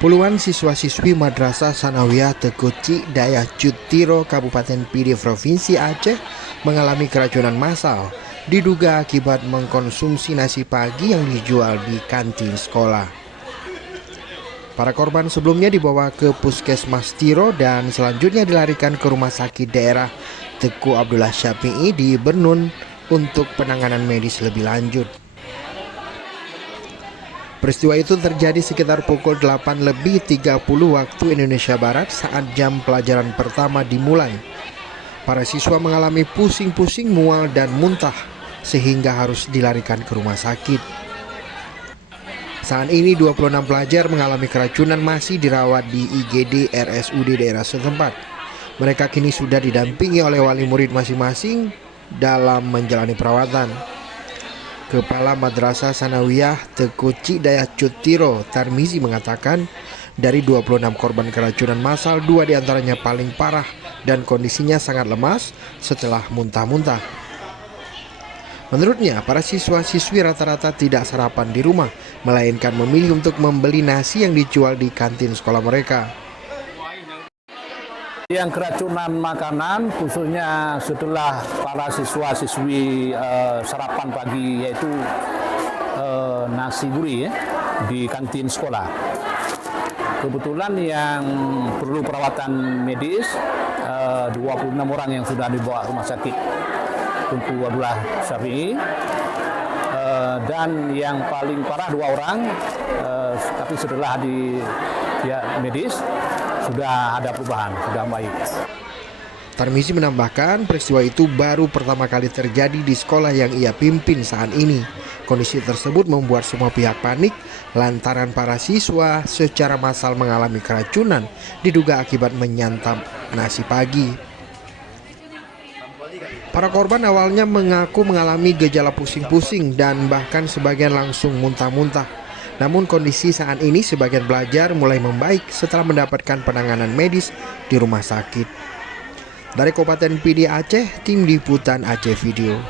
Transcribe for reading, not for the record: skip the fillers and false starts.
Puluhan siswa-siswi Madrasah Sanawiyah Tekuci Daya Cutiro Kabupaten Pidi Provinsi Aceh mengalami keracunan massal diduga akibat mengkonsumsi nasi pagi yang dijual di kantin sekolah. Para korban sebelumnya dibawa ke Puskesmas Tiro dan selanjutnya dilarikan ke Rumah Sakit Daerah Teku Abdullah Syafi'i di Bernun untuk penanganan medis lebih lanjut. Peristiwa itu terjadi sekitar pukul 8:30 waktu Indonesia Barat saat jam pelajaran pertama dimulai. Para siswa mengalami pusing-pusing, mual dan muntah sehingga harus dilarikan ke rumah sakit. Saat ini 26 pelajar mengalami keracunan masih dirawat di IGD RSUD daerah setempat. Mereka kini sudah didampingi oleh wali murid masing-masing dalam menjalani perawatan. Kepala Madrasah Sanawiyah Tekuci Daya Cutiro Tarmizi mengatakan dari 26 korban keracunan massal, 2 diantaranya paling parah dan kondisinya sangat lemas setelah muntah-muntah. Menurutnya, para siswa-siswi rata-rata tidak sarapan di rumah, melainkan memilih untuk membeli nasi yang dijual di kantin sekolah mereka. Yang keracunan makanan khususnya setelah para siswa-siswi sarapan pagi yaitu nasi gurih di kantin sekolah. Kebetulan yang perlu perawatan medis 26 orang yang sudah dibawa ke rumah sakit Teku Abdullah Syafi'i, dan yang paling parah 2 orang tapi setelah di medis sudah ada perubahan, sudah baik. Tarmizi menambahkan peristiwa itu baru pertama kali terjadi di sekolah yang ia pimpin saat ini. Kondisi tersebut membuat semua pihak panik lantaran para siswa secara massal mengalami keracunan diduga akibat menyantap nasi pagi. Para korban awalnya mengaku mengalami gejala pusing-pusing dan bahkan sebagian langsung muntah-muntah. Namun kondisi saat ini sebagian pelajar mulai membaik setelah mendapatkan penanganan medis di rumah sakit. Dari Kabupaten Pidi Aceh, Tim Liputan Aceh Video.